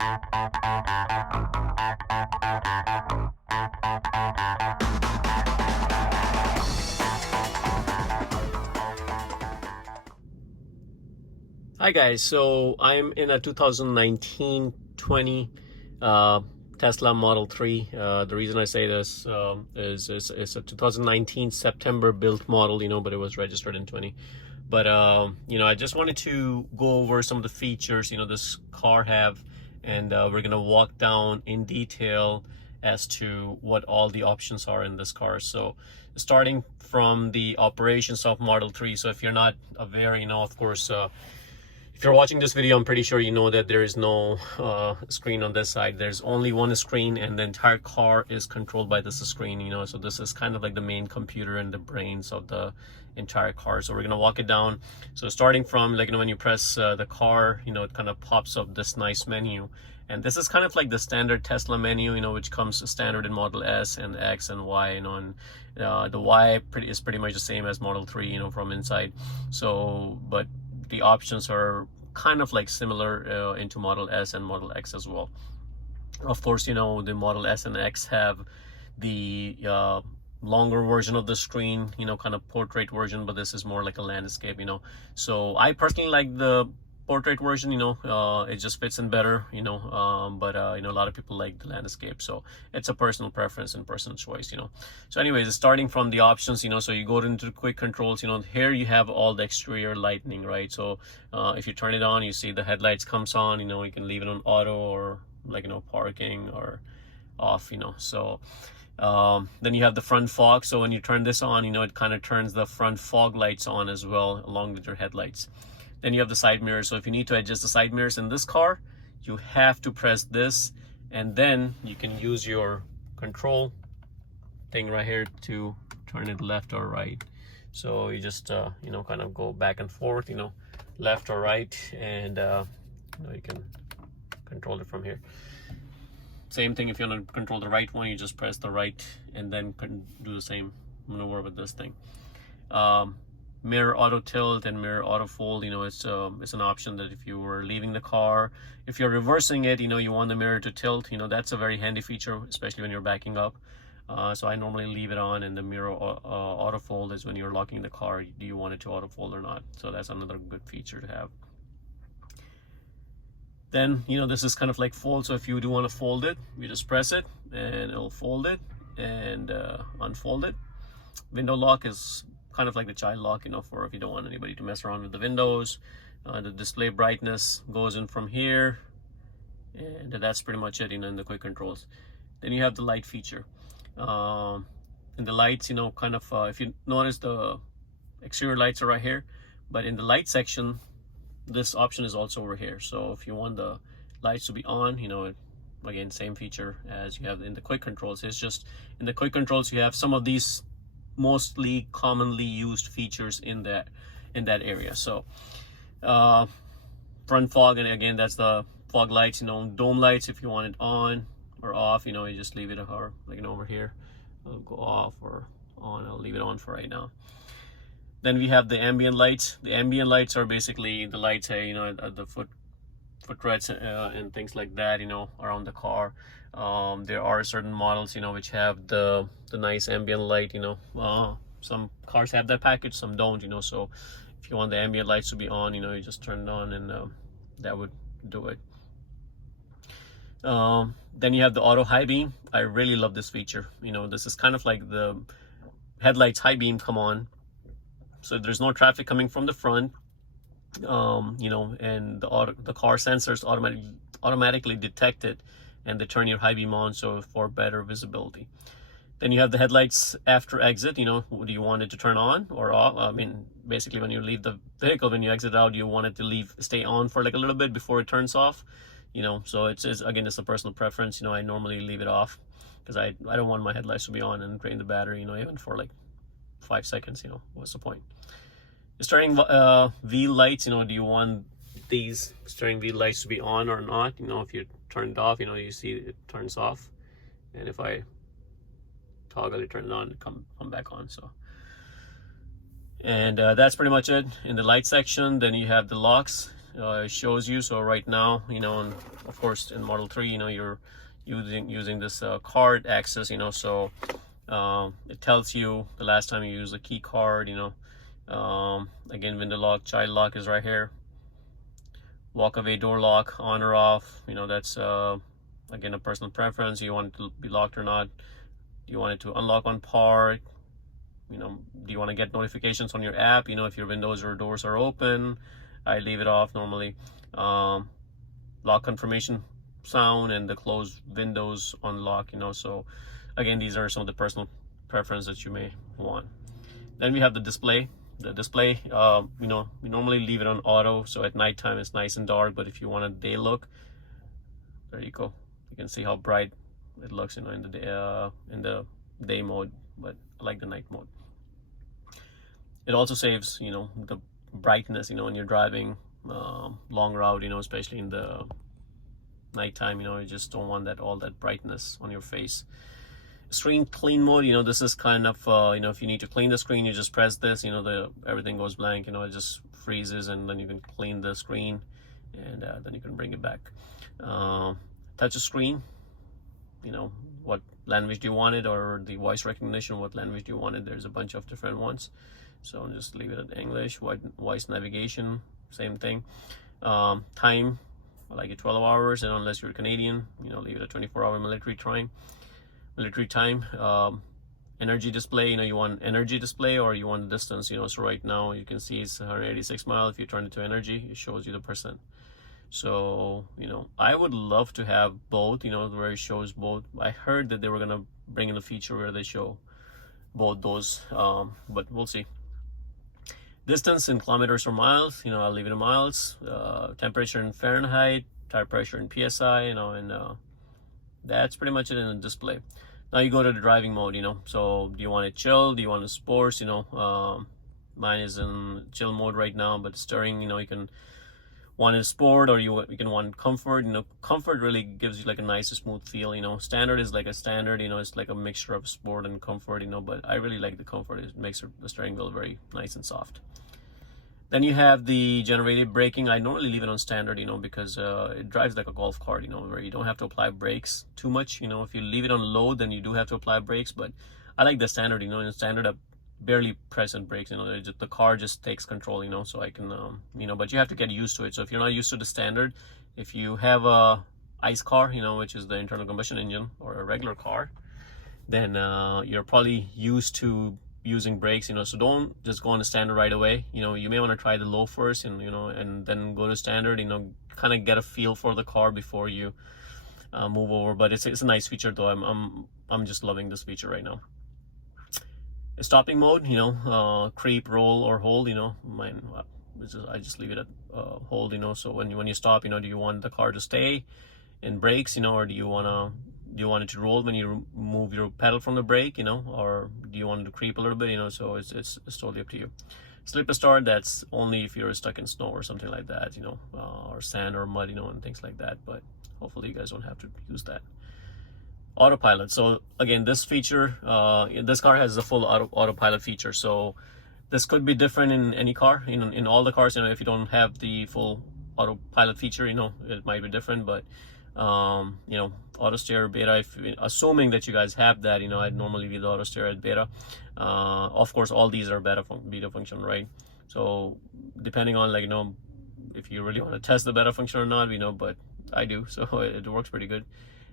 Hi guys, so I'm in a 2019-20 Tesla Model 3. The reason I say this is it's a 2019 September built model, but it was registered in 20. But I just wanted to go over some of the features this car have, and we're gonna walk down in detail as to what all the options are in this car. So starting from the operations of Model 3. So if you're not aware, of course, if you're watching this video, I'm pretty sure you know that there is no screen on this side. There's only one screen, and the entire car is controlled by this screen, so this is kind of like the main computer and the brains of the entire car. So we're gonna walk it down. So starting from when you press the car, it kind of pops up this nice menu, and this is kind of like the standard Tesla menu, which comes standard in Model S and X and Y, and the Y is pretty much the same as Model 3, from inside. So, but the options are kind of like similar into Model S and Model X as well. Of course, the Model S and X have the longer version of the screen, kind of portrait version, but this is more like a landscape, So I personally like the portrait version, it just fits in better, but a lot of people like the landscape, so it's a personal preference and personal choice, So anyways, starting from the options, so you go into quick controls, here you have all the exterior lighting, right? So if you turn it on, you see the headlights comes on, you can leave it on auto or parking or off, so then you have the front fog. So when you turn this on, it kind of turns the front fog lights on as well along with your headlights. Then you have the side mirrors. So if you need to adjust the side mirrors in this car, you have to press this, and then you can use your control thing right here to turn it left or right. So you just kind of go back and forth, left or right, and you can control it from here. Same thing, if you want to control the right one, you just press the right and then do the same maneuver with this thing. Mirror auto tilt and mirror auto fold, it's an option that if you were leaving the car, if you're reversing it, you want the mirror to tilt, that's a very handy feature, especially when you're backing up. So I normally leave it on, and the mirror auto fold is when you're locking the car, do you want it to auto fold or not? So that's another good feature to have. Then this is kind of like fold, so if you do want to fold it, you just press it and it'll fold it and unfold it. Window lock is kind of like the child lock, for if you don't want anybody to mess around with the windows. The display brightness goes in from here, and that's pretty much it, in the quick controls. Then you have the light feature. In the lights, kind of if you notice, the exterior lights are right here, but in the light section, this option is also over here. So if you want the lights to be on, again, same feature as you have in the quick controls. It's just in the quick controls you have some of these mostly commonly used features in that area. So front fog, and again, that's the fog lights, dome lights, if you want it on or off, you just leave it, or over here, it'll go off or on. I'll leave it on for right now. Then we have the ambient lights. The ambient lights are basically the lights, at the footrest and things like that, around the car. There are certain models, which have the nice ambient light, some cars have that package, some don't, so if you want the ambient lights to be on, you just turn it on, and that would do it. Then you have the auto high beam. I really love this feature. This is kind of like the headlights high beam come on, so there's no traffic coming from the front, and the car sensors automatically detect it, and they turn your high beam on, so for better visibility. Then you have the headlights after exit. Do you want it to turn on or off? I mean, basically when you leave the vehicle, when you exit out, you want it to stay on for like a little bit before it turns off. So it's again, it's a personal preference. I normally leave it off because I don't want my headlights to be on and drain the battery, even for like 5 seconds. What's the point? The steering wheel lights, do you want these steering wheel lights to be on or not? If you turn it off, you see it turns off, and if I toggle it, turn it on, come back on. So, and that's pretty much it in the light section. Then you have the locks. shows you. So right now, and of course in Model 3, you're using this card access, so it tells you the last time you used a key card, again, window lock, child lock is right here. Walk away door lock, on or off, that's again a personal preference. You want it to be locked or not. Do you want it to unlock on park? Do you want to get notifications on your app, if your windows or doors are open? I leave it off normally. Lock confirmation sound and the closed windows unlock, so again, these are some of the personal preferences that you may want. Then we have the display. The display, we normally leave it on auto, so at nighttime it's nice and dark, but if you want a day look, there you go. You can see how bright it looks, in the day mode, but I like the night mode. It also saves, the brightness, when you're driving long route, especially in the nighttime, you just don't want all that brightness on your face. Screen clean mode, this is kind of, if you need to clean the screen, you just press this, everything goes blank, it just freezes, and then you can clean the screen, and then you can bring it back. Touch a screen, what language do you want it, or the voice recognition, what language do you want it. There's a bunch of different ones, so I'll just leave it at English. Voice navigation, same thing. Time, I like it 12 hours, and unless you're Canadian, leave it at 24-hour military time. Energy display, you want energy display or you want distance, so right now you can see it's 186 miles. If you turn it to energy, it shows you the percent. So I would love to have both, where it shows both. I heard that they were gonna bring in a feature where they show both those, but we'll see. Distance in kilometers or miles, I'll leave it in miles. Temperature in Fahrenheit, tire pressure in PSI, and that's pretty much it in the display. Now you go to the driving mode, so do you want it chill, do you want it sports? Mine is in chill mode right now, but steering, you can want it sport, or you can want comfort. Comfort really gives you like a nice smooth feel. Standard is like a standard, it's like a mixture of sport and comfort, but I really like the comfort. It makes the steering wheel very nice and soft. Then you have the generated braking. I normally leave it on standard, because it drives like a golf cart, where you don't have to apply brakes too much. If you leave it on low, then you do have to apply brakes, but I like the standard, in standard I barely press on brakes, the car just takes control, so I can, but you have to get used to it. So if you're not used to the standard, if you have a ICE car, which is the internal combustion engine, or a regular car, then you're probably used to using brakes, so don't just go on the standard right away. You may want to try the low first, and and then go to standard, kind of get a feel for the car before you move over. But it's a nice feature though. I'm just loving this feature right now. Stopping mode, creep, roll, or hold, mine, I just leave it at hold, so when you stop, do you want the car to stay in brakes, or do you want it to roll when you move your pedal from the brake, or do you want it to creep a little bit, so it's totally up to you. Slip start, that's only if you're stuck in snow or something like that, or sand or mud, and things like that, but hopefully you guys don't have to use that. Autopilot. So again, this feature, this car has a full autopilot feature, so this could be different in any car. In all the cars, if you don't have the full autopilot feature, it might be different, but auto steer beta, assuming that you guys have that, I'd normally leave the auto steer at beta. Of course, all these are beta function, right? So depending on if you really want to test the beta function or not, but I do, so it works pretty good.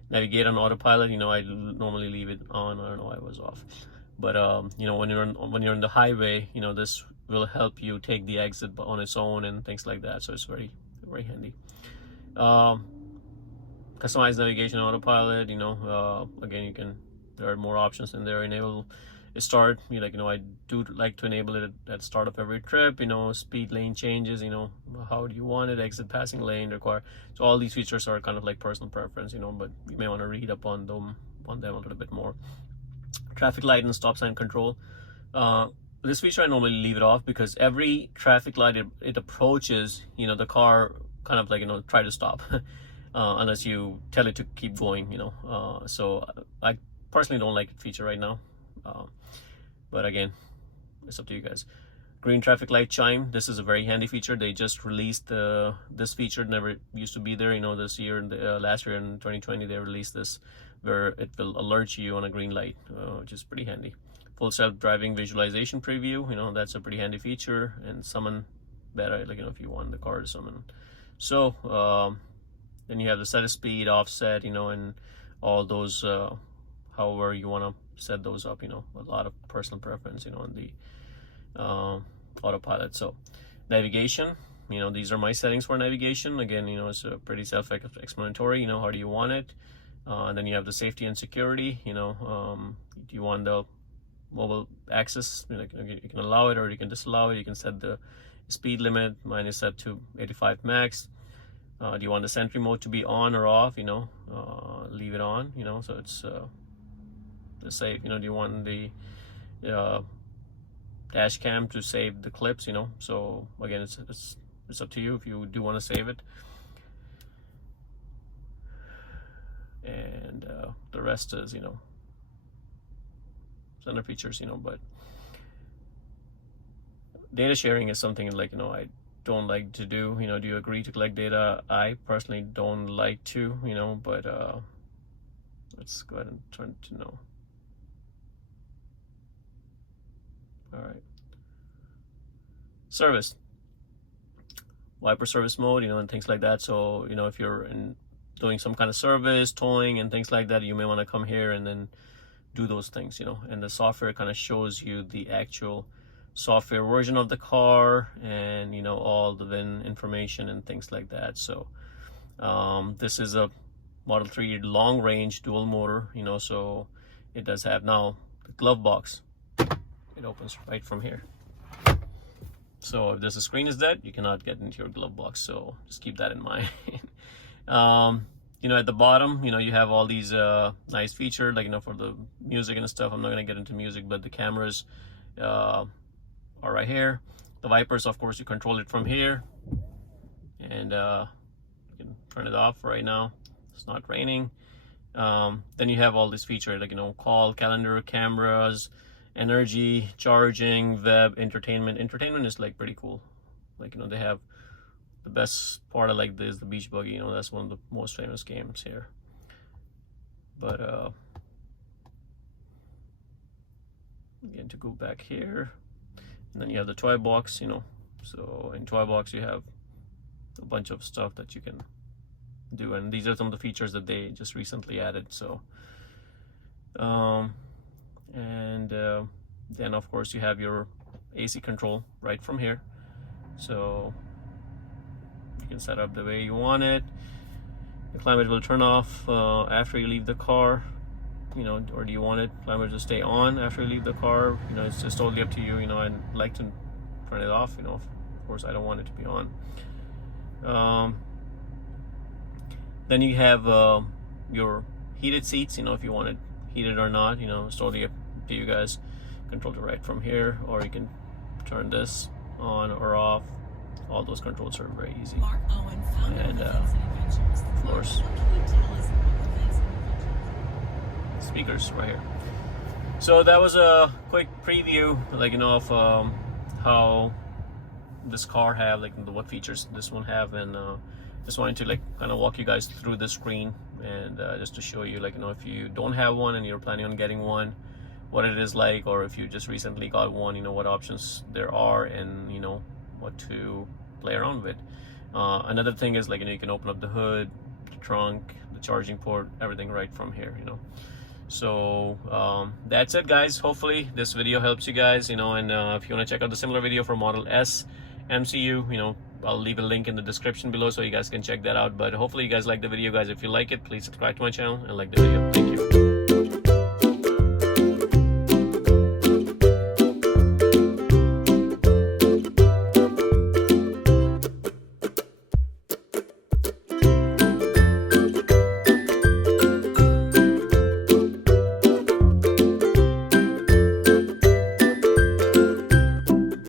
Navigate on autopilot, I normally leave it on. I don't know why it was off, but when you're on the highway, this will help you take the exit on its own and things like that, so it's very, very handy. Customize navigation autopilot, again, there are more options in there. Enable start, I do like to enable it at start of every trip, speed lane changes, how do you want it, exit passing lane require. So all these features are kind of like personal preference, but you may want to read up on them a little bit more. Traffic light and stop sign control. This feature I normally leave it off, because every traffic light it approaches, the car kind of try to stop unless you tell it to keep going, so I personally don't like the feature right now, but again, it's up to you guys. green traffic light chime. This is a very handy feature. They just released this feature. Never used to be there, you know, this year, last year in 2020 they released this, where it will alert you on a green light, which is pretty handy. Full self-driving visualization preview, you know, that's a pretty handy feature. And summon better, like, you know, if you want the car to summon. So then you have the set of speed, offset, you know, and all those however you want to set those up, you know, a lot of personal preference, you know, on the autopilot. So navigation, you know, these are my settings for navigation. Again, you know, it's a pretty self-explanatory, you know, how do you want it. And then you have the safety and security, you know, do you want the mobile access, you know, you can allow it or you can disallow it. You can set the speed limit. Mine is set to 85 max. Do you want the sentry mode to be on or off, you know, leave it on, you know, so it's safe. You know, do you want the dash cam to save the clips, you know, so again, it's up to you if you do want to save it. And the rest is, you know, standard features, you know. But data sharing is something, like, you know, I don't like to do. You know, do you agree to collect data? I personally don't like to, you know, but let's go ahead and turn to no. All right. Service, wiper service mode, you know, and things like that. So, you know, if you're doing some kind of service, towing and things like that, you may want to come here and then do those things, you know. And the software kind of shows you the actual software version of the car, and, you know, all the VIN information and things like that. So this is a Model 3 long range dual motor, you know, so it does have now the glove box. It opens right from here. So if this screen is dead, you cannot get into your glove box, so just keep that in mind. You know, at the bottom, you know, you have all these nice features, like, you know, for the music and stuff. I'm not going to get into music, but the cameras are right here. The wipers, of course, you control it from here, and you can turn it off right now. It's not raining. Then you have all these features, like, you know, call, calendar, cameras, energy, charging, web, entertainment. Entertainment is like pretty cool. Like, you know, they have the best part of like this, the Beach Buggy, you know, that's one of the most famous games here. But again, to go back here, and then you have the toy box, you know. So in toy box you have a bunch of stuff that you can do, and these are some of the features that they just recently added. So then of course you have your AC control right from here, so you can set up the way you want it. The climate will turn off after you leave the car, you know, or do you want it climate to stay on after you leave the car? You know, it's just totally up to you. You know, I'd like to turn it off, you know, of course I don't want it to be on. Then you have your heated seats, you know, if you want it heated or not, you know, it's totally up to you guys. Control it right from here, or you can turn this on or off. All those controls are very easy. And of course, speakers right here. So that was a quick preview, like, you know, of how this car have, like, what features this one have, and just wanted to like kind of walk you guys through the screen, and just to show you, like, you know, if you don't have one and you're planning on getting one, what it is like, or if you just recently got one, you know, what options there are, and, you know, what to play around with. Another thing is, like, you know, you can open up the hood, the trunk, the charging port, everything right from here, you know. So that's it, guys. Hopefully this video helps you guys, you know, and if you want to check out the similar video for Model S MCU, you know, I'll leave a link in the description below so you guys can check that out. But hopefully you guys like the video, guys. If you like it, please subscribe to my channel and like the video. Thank you.